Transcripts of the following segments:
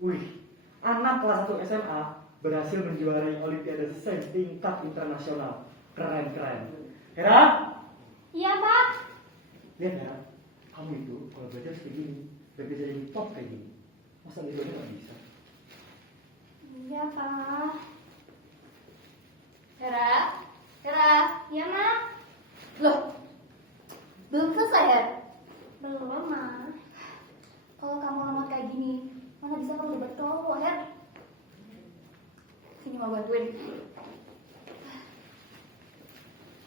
Wih, anak kelas 1 SMA berhasil menjuarai Olimpiade sains tingkat internasional. Keren. Hera? Iya, Pak. Lihat Hera, kamu itu kalau belajar seperti ini, biar bisa jadi top kayak gini. Masa itu aja nggak bisa? Iya, Pak. Hera? Iya, Ma. Loh, belum selesai ya? Belum, Ma. Kalau kamu lemot kayak gini, mana bisa kamu debat cowok, Her? Sini mau bantuin.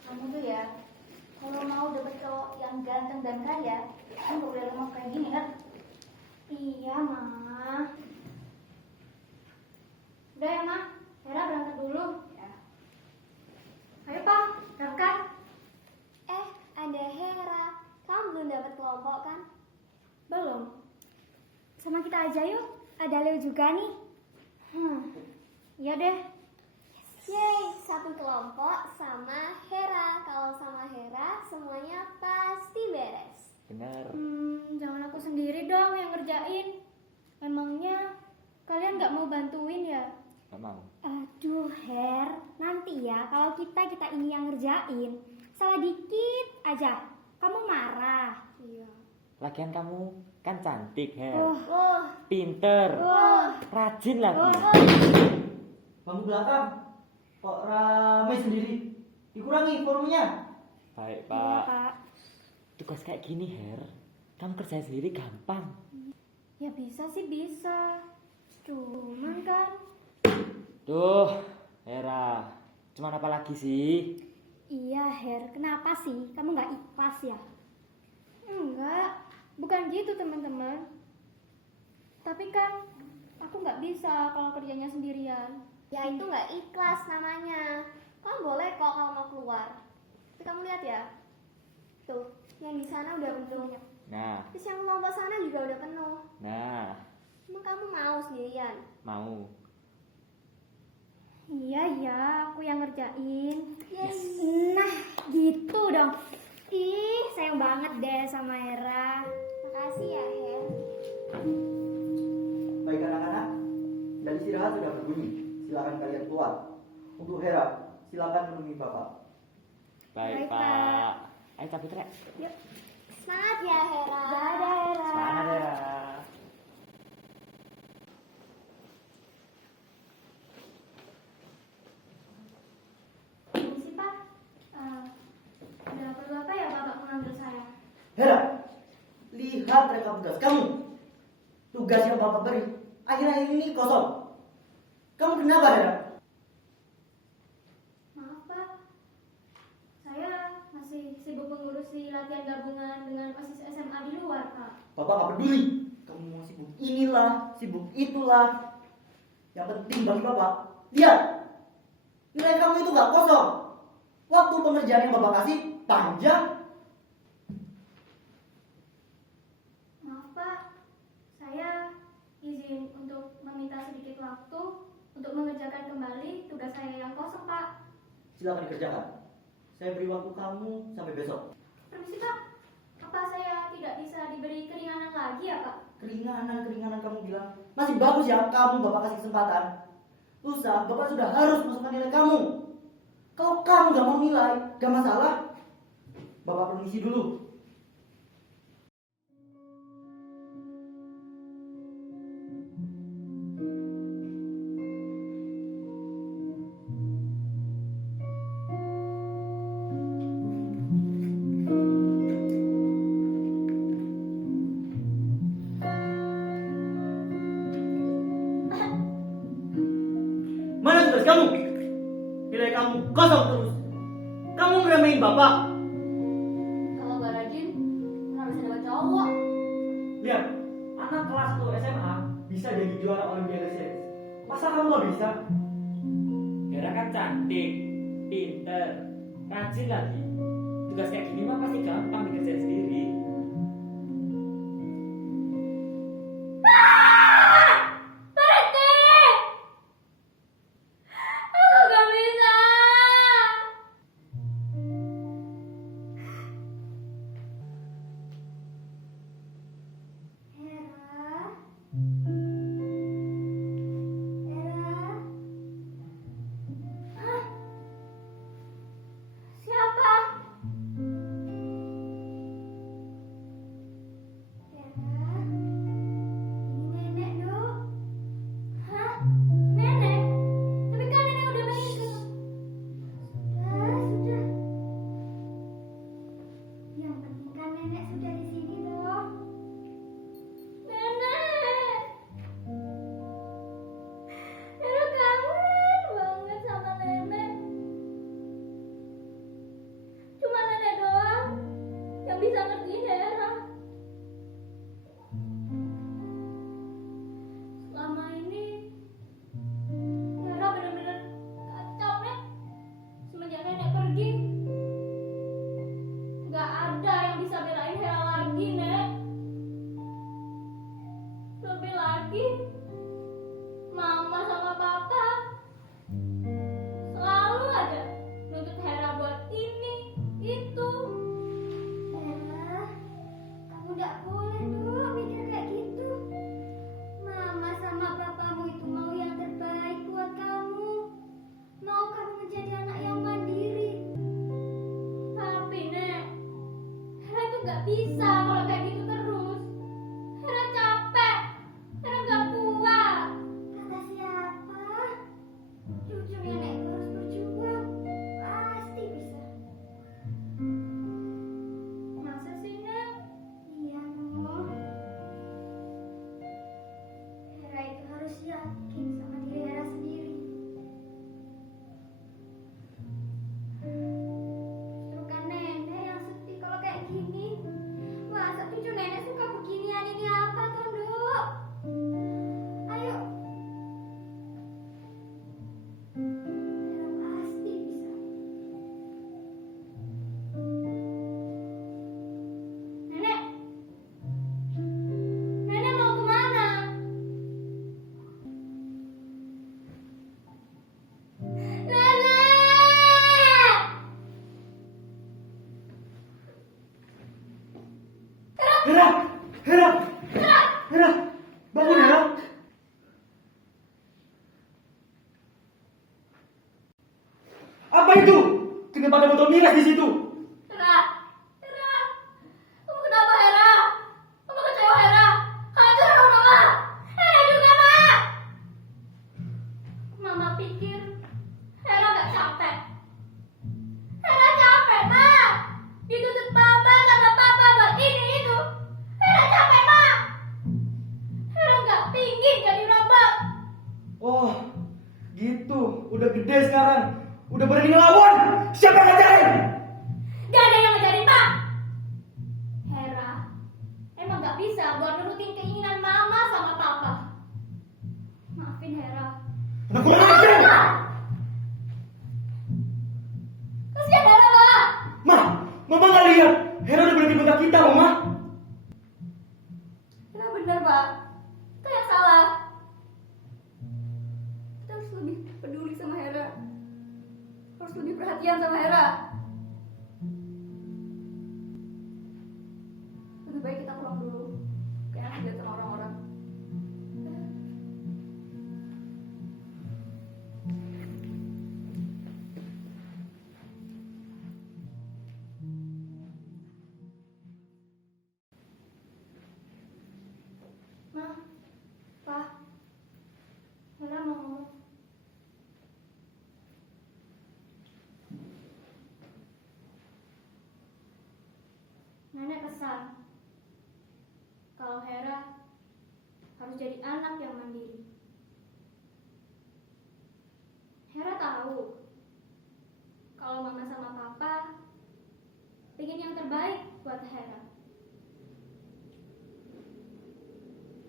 Kamu tuh ya, kalau mau debat cowok yang ganteng dan kaya, kamu gak boleh lemot kayak gini, Her. Iya, Ma. Udah ya, Ma. Hera berangkat dulu. Ya. Ayo, Pak. Berangkat. Ada Hera. Kamu belum dapat kelompok kan? Belum. Sama kita aja yuk. Ada Leo juga nih. Iya deh. Yeay, satu kelompok sama Hera. Kalau sama Hera, semuanya pasti beres. Benar. Jangan aku sendiri dong yang ngerjain. Emangnya kalian nggak mau bantuin ya? Gak mau. Aduh, Her. Nanti ya kalau kita ini yang ngerjain, salah dikit aja, kamu marah. Iya. Lagian kamu kan cantik, Her. Oh, Pinter. Rajin lagi. Kamu belakang, kok ramai sendiri? Dikurangi volumenya. Baik, Iya, Pak. Pak. Tugas kayak gini, Her. Kamu kerjain sendiri gampang. Ya bisa sih bisa. Cuman kan. Tuh, Hera. Cuman apa lagi sih? Iya, Her. Kenapa sih? Kamu nggak ikhlas ya? Enggak. Bukan gitu, teman-teman. Tapi kan aku nggak bisa kalau kerjanya sendirian. ya itu nggak ikhlas namanya. Kamu boleh kok kalau mau keluar. Tapi kamu lihat ya. Tuh, yang di sana udah penuh. Nah, Terus yang kelompok sana juga udah penuh. nah, Emang kamu mau sendirian? mau. Iya, aku yang ngerjain. Yes. Nah, gitu dong. Ih, sayang banget deh sama Hera. Makasih ya, Her. Baik anak-anak, dan istirahat sudah berbunyi. Silakan kalian keluar. Untuk Hera, silakan menemui Bapak. Baik, Baik, Pak. Ayo cabut, Rek. Yuk. Semangat ya, Hera. Dadah, Hera. Semangat, Hera. Permisi, Pak. Ada perlu apa ya Bapak mengambil saya? Hera, lihat rekam tugas kamu. Tugas yang Bapak beri, akhir-akhir ini kosong. Kamu kenapa, Hera? Maaf, Pak. Saya masih sibuk mengurusi latihan gabungan dengan OSIS SMA di luar, Pak. Bapak nggak peduli. Kamu mau sibuk inilah, sibuk itulah. Yang penting bagi Bapak, lihat. Nilai kamu itu nggak kosong. Waktu pengerjaan yang Bapak kasih panjang. Maaf, Pak. Saya izin untuk meminta sedikit waktu untuk mengerjakan kembali tugas saya yang kosong, Pak. Silakan dikerjakan. Saya beri waktu kamu sampai besok. Permisi, Pak. Apa saya tidak bisa diberi keringanan lagi ya, Pak? Keringanan kamu bilang. Masih bagus ya kamu Bapak kasih kesempatan. Lusa, Bapak sudah harus masukkan nilai kamu. Kalau kamu gak mau nilai, gak masalah. Bapak permisi dulu. Mana tugas kamu? Nilai kamu kosong terus. Kamu ngeremehin Bapak. Kalau gak rajin, nggak bisa dapat cowok. Lihat, anak kelas 1 SMA bisa jadi juara Olimpiade Sains. Masa kamu gak bisa? Hera kan cantik, pinter, rajin lagi. Tugas kayak gini mah pasti gampang dikerjain sendiri. Aku gak bisa. Hera. Yang penting kan nenek sudah di sini dong. Nenek. Hera kangen banget sama nenek. Cuma nenek doang yang bisa ngertiin Hera. Selama ini Hera bener-bener kacau, Nek. Semenjak nenek pergi, gak ada yang bisa belain Hera lagi, Nek. Lebih lagi, Mama sama Papa selalu aja nuntut Hera buat ini, itu. Hera, kamu gak boleh dong mikir kayak gitu. Mama sama papamu itu mau yang terbaik buat kamu. Mau kamu menjadi anak yang mandiri. Tapi, Nek, Hera itu gak bisa kalau kayak gitu terus. Hera capek. Hera gak kuat. Kata siapa? Cucu nenek harus berjuang. Pasti bisa. Masa sih, Nek? Iya, Noh. Hera itu harus yakin sama diri Hera sendiri. Justru kan nenek yang sedih kalau kayak gini. Masa cucu nenek suka beginian, ini apa, Tondo? Ayo. Hera pasti bisa. Nenek. Nenek mau kemana? Nenek! Hera! Hera! Hera! Bangun, Hera! Apa itu? Kenapa ada botol miras di situ? Hera! Hera! Kamu kenapa, Hera? Kamu kecewa, Hera? Kalian tuh sama Mama! Hera juga, Ma! Mama pikir Hera gak capek. Hera capek, Ma! Dituntut Mama sama Papa buat ini itu. Hera capek, Ma! Hera gak pingin jadi robot. Oh, gitu. Udah gede sekarang. Udah berani ngelawan. Siapa yang ngajarin? Gak ada yang ngajarin, Ma! Hera emang gak bisa buat nurutin keinginan Mama sama Papa. Maafin Hera. Anak gue ngajar! Kasihan Hera, Ma! Ma, Mama nggak lihat. Hera udah berhenti bentak kita, Mama. Hera bener, Pak. Kita yang salah. Kita harus lebih peduli sama Hera. Harus lebih perhatian sama Hera. Lebih baik kita pulang dulu. Kayak lihat sama orang-orang. Ma, Pa, Hera mau ngomong. Nenek pesan kalau Hera harus jadi anak yang mandiri. Hera tahu kalau Mama sama Papa ingin yang terbaik buat Hera.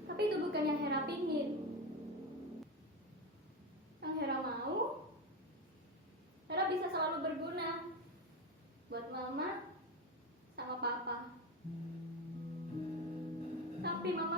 Tapi itu bukan yang Hera pingin. Yang Hera mau, Hera bisa selalu berguna buat Mama sama Papa. Tapi Mama